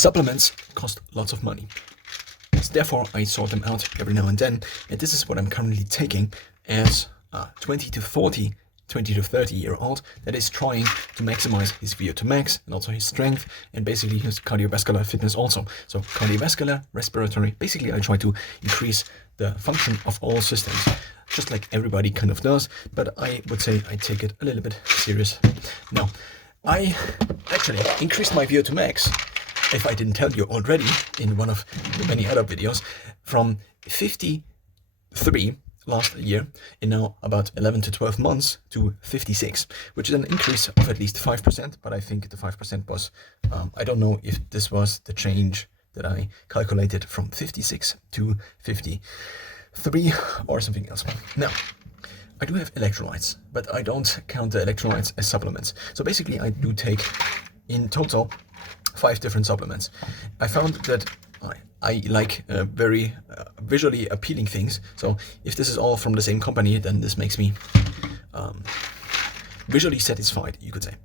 Supplements cost lots of money. So therefore, I sort them out every now and then, and this is what I'm currently taking as a 20 to 30-year-old that is trying to maximize his VO2 max and also his strength and basically his cardiovascular fitness also. So cardiovascular, respiratory, basically I try to increase the function of all systems, just like everybody kind of does, but I would say I take it a little bit serious. Now, I actually increased my VO2 max, if I didn't tell you already in one of the many other videos, from 53 last year in now about 11 to 12 months to 56, which is an increase of at least 5%, but I think the 5% was, I don't know if this was the change that I calculated from 56 to 53 or something else. Now, I do have electrolytes, but I don't count the electrolytes as supplements. So basically I do take in total 5 different supplements. I found that I like very visually appealing things. So if this is all from the same company, then this makes me visually satisfied, you could say.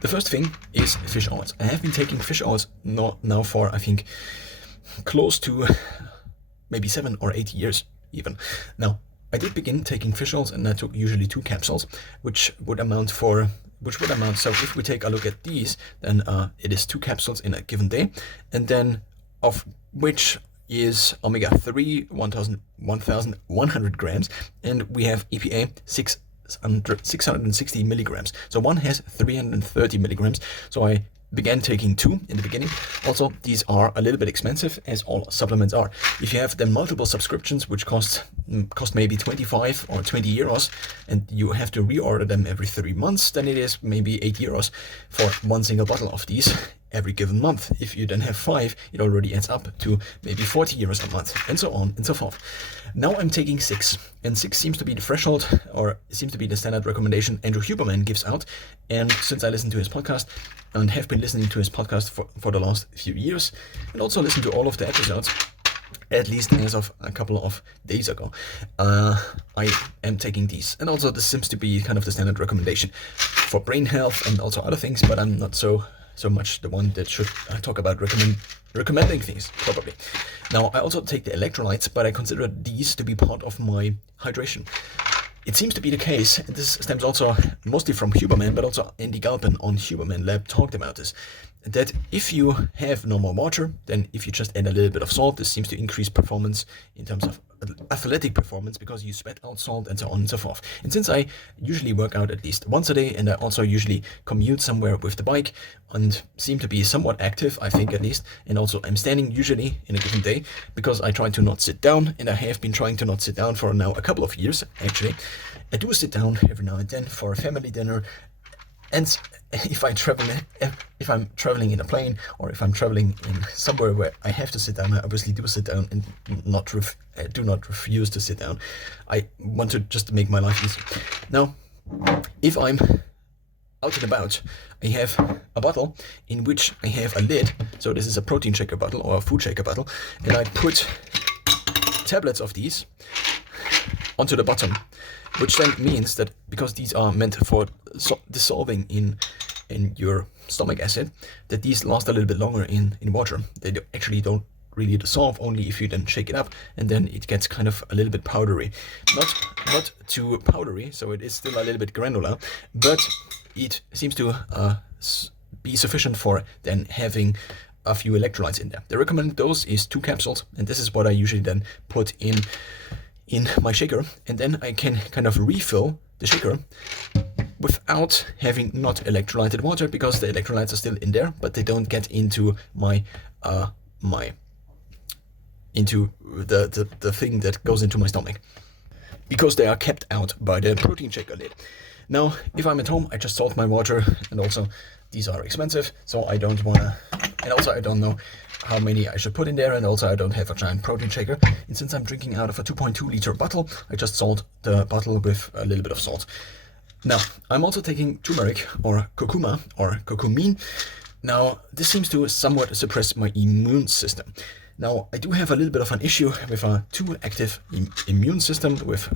The first thing is fish oils. I have been taking fish oils now for, I think, close to maybe 7 or 8 years even. Now, I did begin taking fish oils and I took usually 2 capsules, which would amount, so if we take a look at these, then it is 2 capsules in a given day, and then of which is omega-3 1100 grams, and we have EPA 660 milligrams. So one has 330 milligrams. So I began taking 2 in the beginning. Also, these are a little bit expensive, as all supplements are. If you have then multiple subscriptions, which cost maybe 25 or 20 euros, and you have to reorder them every 3 months, then it is maybe 8 euros for one single bottle of these every given month. If you then have 5, it already adds up to maybe 40 euros a month, and so on and so forth. Now I'm taking 6, and 6 seems to be the threshold, or seems to be the standard recommendation Andrew Huberman gives out. And since I listen to his podcast, and have been listening to his podcast for the last few years, and also listen to all of the episodes, at least as of a couple of days ago, I am taking these. And also this seems to be kind of the standard recommendation for brain health and also other things, but I'm not so much the one that should talk about recommending things, probably. Now, I also take the electrolytes, but I consider these to be part of my hydration. It seems to be the case, and this stems also mostly from Huberman, but also Andy Galpin on Huberman Lab talked about this, that if you have normal water, then if you just add a little bit of salt, this seems to increase performance in terms of athletic performance, because you sweat out salt and so on and so forth. And since I usually work out at least once a day, and I also usually commute somewhere with the bike and seem to be somewhat active, I think at least, and also I'm standing usually in a given day because I try to not sit down, and I have been trying to not sit down for now a couple of years actually. I do sit down every now and then for a family dinner, and if I'm traveling in a plane, or if I'm traveling in somewhere where I have to sit down, I obviously do sit down and do not refuse to sit down. I want to just make my life easy. Now, if I'm out and about, I have a bottle in which I have a lid. So this is a protein shaker bottle or a food shaker bottle, and I put tablets of these onto the bottom, which then means that because these are meant for dissolving in your stomach acid, that these last a little bit longer in water. They actually don't really dissolve, only if you then shake it up, and then it gets kind of a little bit powdery. Not too powdery, so it is still a little bit granular, but it seems to be sufficient for then having a few electrolytes in there. The recommended dose is 2 capsules, and this is what I usually then put in my shaker, and then I can kind of refill the shaker without having not electrolyted water, because the electrolytes are still in there, but they don't get into into the thing that goes into my stomach, because they are kept out by the protein shaker lid. Now, if I'm at home, I just salt my water, and also these are expensive, so I don't wanna, and also I don't know how many I should put in there, and also I don't have a giant protein shaker. And since I'm drinking out of a 2.2 liter bottle, I just salt the bottle with a little bit of salt. Now, I'm also taking turmeric or curcuma or curcumin. Now, this seems to somewhat suppress my immune system. Now, I do have a little bit of an issue with a too active immune system, with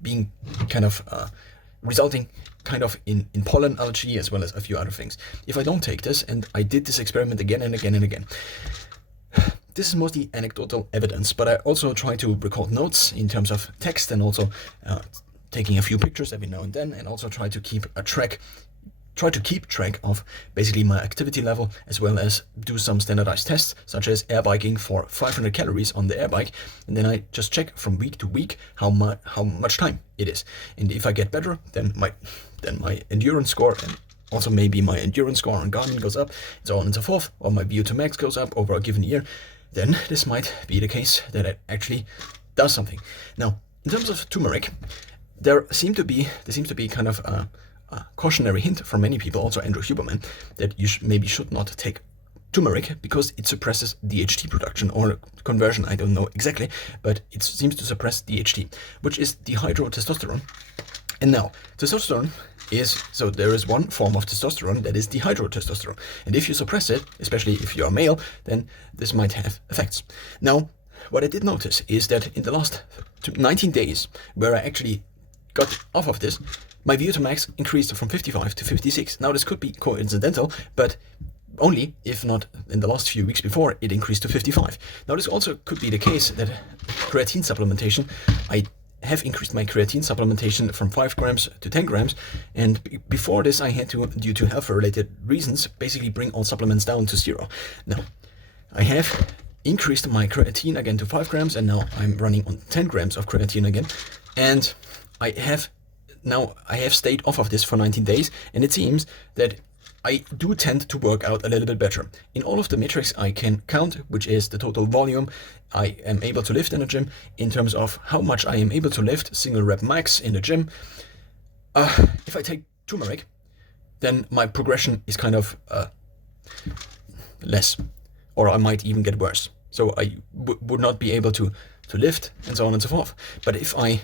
being kind of resulting kind of in pollen allergy as well as a few other things. If I don't take this, and I did this experiment again and again and again, this is mostly anecdotal evidence, but I also try to record notes in terms of text and also taking a few pictures every now and then, and also try to keep track of basically my activity level, as well as do some standardized tests, such as air biking for 500 calories on the air bike, and then I just check from week to week how much time it is. And if I get better, then my endurance score and also maybe my endurance score on Garmin goes up, and so on and so forth, or my VO2 max goes up over a given year, then this might be the case that it actually does something. Now, in terms of turmeric, there seems to be kind of a cautionary hint from many people, also Andrew Huberman, that you maybe should not take turmeric because it suppresses DHT production or conversion. I don't know exactly, but it seems to suppress DHT, which is dihydrotestosterone. And now, testosterone there is one form of testosterone that is dihydrotestosterone. And if you suppress it, especially if you are male, then this might have effects. Now, what I did notice is that in the last 19 days, where I actually got off of this, my VO2 max increased from 55 to 56. Now, this could be coincidental, but only if not in the last few weeks before it increased to 55. Now, this also could be the case that creatine supplementation, I have increased my creatine supplementation from 5 grams to 10 grams, and before this I had to, due to health related reasons, basically bring all supplements down to 0. Now, I have increased my creatine again to 5 grams, and now I'm running on 10 grams of creatine again, and I have stayed off of this for 19 days, and it seems that I do tend to work out a little bit better. In all of the metrics I can count, which is the total volume I am able to lift in the gym, in terms of how much I am able to lift, single rep max in the gym, if I take turmeric, then my progression is kind of less, or I might even get worse. So I would not be able to lift and so on and so forth. But if I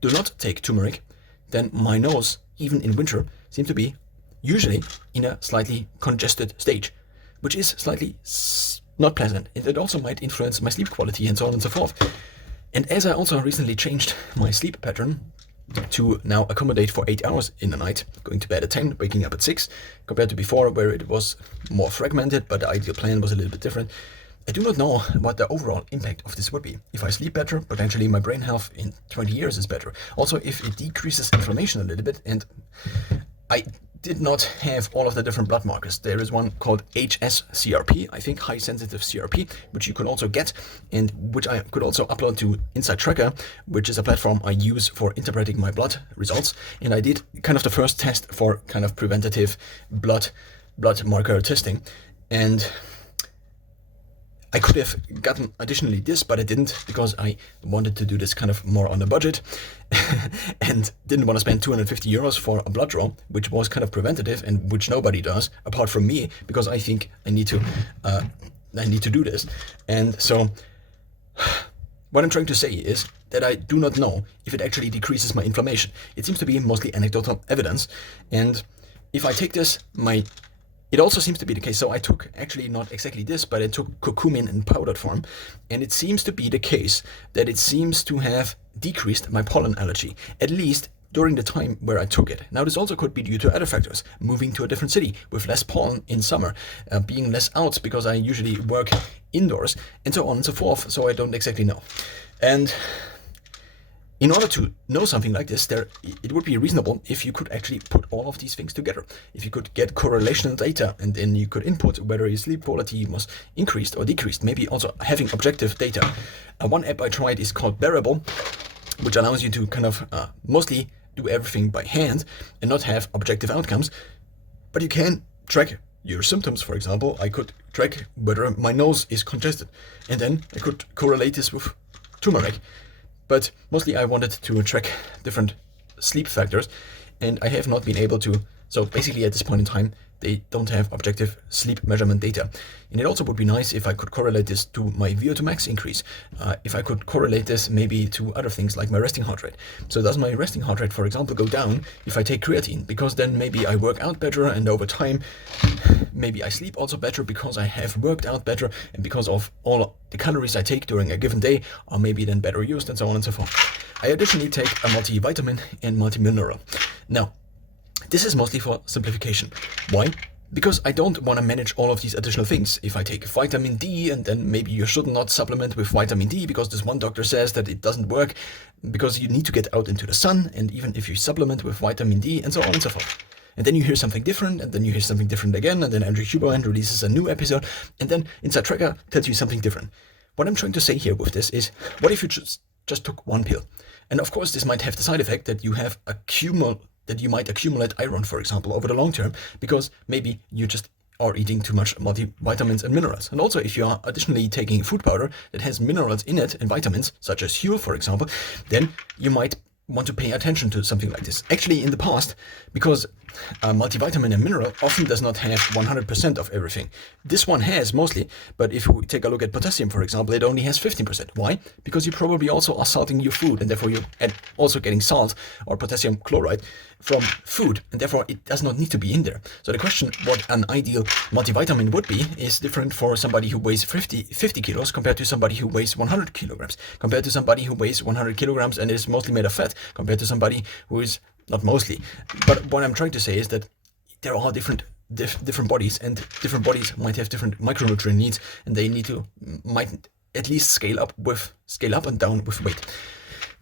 do not take turmeric, then my nose, even in winter, seems to be usually in a slightly congested stage, which is slightly not pleasant. It also might influence my sleep quality and so on and so forth. And as I also recently changed my sleep pattern to now accommodate for 8 hours in the night, going to bed at 10, waking up at 6, compared to before where it was more fragmented, but the ideal plan was a little bit different. I do not know what the overall impact of this would be. If I sleep better, potentially my brain health in 20 years is better. Also, if it decreases inflammation a little bit, and I did not have all of the different blood markers. There is one called HSCRP, I think high sensitive CRP, which you could also get, and which I could also upload to Insight Tracker, which is a platform I use for interpreting my blood results. And I did kind of the first test for kind of preventative blood marker testing, and I could have gotten additionally this, but I didn't, because I wanted to do this kind of more on a budget and didn't want to spend 250 euros for a blood draw, which was kind of preventative and which nobody does apart from me, because I think I need to do this. And so what I'm trying to say is that I do not know if it actually decreases my inflammation. It seems to be mostly anecdotal evidence, and if I take this, it also seems to be the case. So I took actually not exactly this, but I took curcumin in powdered form, and it seems to be the case that it seems to have decreased my pollen allergy, at least during the time where I took it. Now, this also could be due to other factors, moving to a different city with less pollen in summer, being less out because I usually work indoors, and so on and so forth. So I don't exactly know. And in order to know something like this, it would be reasonable if you could actually put all of these things together. If you could get correlational data, and then you could input whether your sleep quality was increased or decreased, maybe also having objective data. One app I tried is called Bearable, which allows you to kind of mostly do everything by hand and not have objective outcomes, but you can track your symptoms. For example, I could track whether my nose is congested, and then I could correlate this with turmeric. But mostly I wanted to track different sleep factors, and I have not been able to. So basically at this point in time, they don't have objective sleep measurement data. And it also would be nice if I could correlate this to my VO2 max increase. If I could correlate this maybe to other things like my resting heart rate. So does my resting heart rate, for example, go down if I take creatine? Because then maybe I work out better, and over time, maybe I sleep also better because I have worked out better, and because of all the calories I take during a given day are maybe then better used, and so on and so forth. I additionally take a multivitamin and multimineral. Now, This is mostly for simplification. Why? Because I don't want to manage all of these additional things. If I take vitamin D and then maybe you should not supplement with vitamin D because this one doctor says that it doesn't work because you need to get out into the sun, and even if you supplement with vitamin D and so on and so forth. And then you hear something different, and then you hear something different again, and then Andrew Huberman releases a new episode, and then Inside Tracker tells you something different. What I'm trying to say here with this is, what if you just took one pill? And of course, this might have the side effect that you might accumulate iron, for example, over the long term, because maybe you just are eating too much multivitamins and minerals. And also, if you are additionally taking food powder that has minerals in it and vitamins, such as Huel, for example, then you might want to pay attention to something like this. Actually, in the past, because a multivitamin and mineral often does not have 100% of everything. This one has mostly, but if we take a look at potassium, for example, it only has 15%. Why? Because you probably also are salting your food, and therefore you're also getting salt or potassium chloride from food, and therefore it does not need to be in there. So the question what an ideal multivitamin would be is different for somebody who weighs 50 kilos compared to somebody who weighs 100 kilograms, compared to somebody who weighs 100 kilograms and is mostly made of fat, compared to somebody who is not mostly. But what I'm trying to say is that there are different bodies, and different bodies might have different micronutrient needs, and they might at least scale up and down with weight.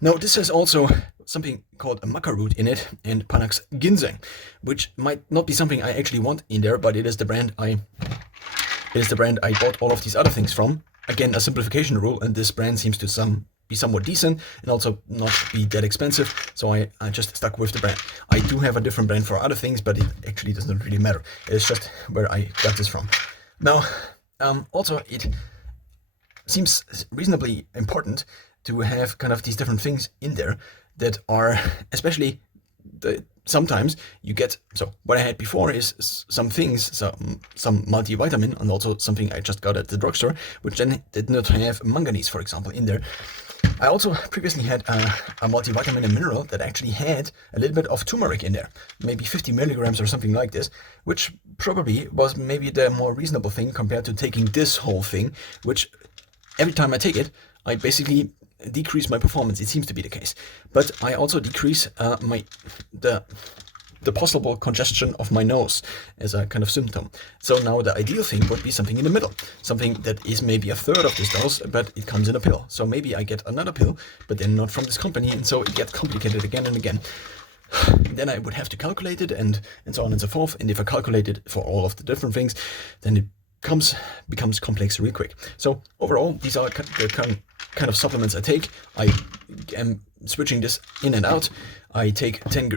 Now, this has also something called a maca root in it and Panax ginseng, which might not be something I actually want in there, but it is the brand I bought all of these other things from. Again, a simplification rule, and this brand seems to be somewhat decent and also not be that expensive, so I just stuck with the brand. I do have a different brand for other things, but it actually doesn't really matter. It's just where I got this from. Now, also it seems reasonably important to have kind of these different things in there that are, especially sometimes you get, so what I had before is some things, some multivitamin, and also something I just got at the drugstore, which then did not have manganese, for example, in there. I also previously had a multivitamin and mineral that actually had a little bit of turmeric in there, maybe 50 milligrams or something like this, which probably was maybe the more reasonable thing compared to taking this whole thing, which every time I take it, I basically decrease my performance. It seems to be the case, but I also decrease the possible congestion of my nose as a kind of symptom. So now the ideal thing would be something in the middle, something that is maybe a third of this dose, but it comes in a pill. So maybe I get another pill, but then not from this company, and so it gets complicated again and again. Then I would have to calculate it and so on and so forth. And if I calculate it for all of the different things, then it becomes complex real quick. So overall, these are the kind of supplements I take. I am switching this in and out. I take 10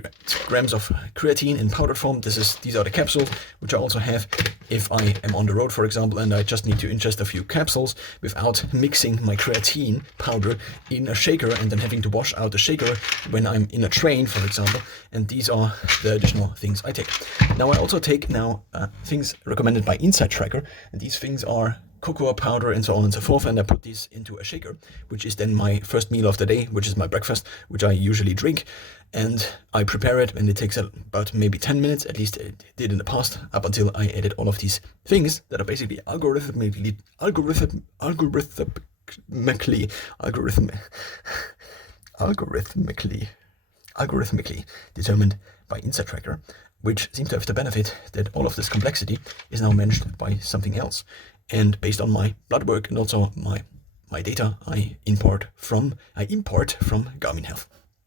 grams of creatine in powder form. These are the capsules, which I also have if I am on the road, for example, and I just need to ingest a few capsules without mixing my creatine powder in a shaker and then having to wash out the shaker when I'm in a train, for example. And these are the additional things I take. Now I also take things recommended by Inside Tracker, and these things are cocoa powder and so on and so forth, and I put these into a shaker, which is then my first meal of the day, which is my breakfast, which I usually drink, and I prepare it, and it takes about maybe 10 minutes, at least it did in the past, up until I added all of these things that are basically algorithmically determined by Inside Tracker, which seems to have the benefit that all of this complexity is now managed by something else. And based on my blood work and also my data, I import from Garmin Health.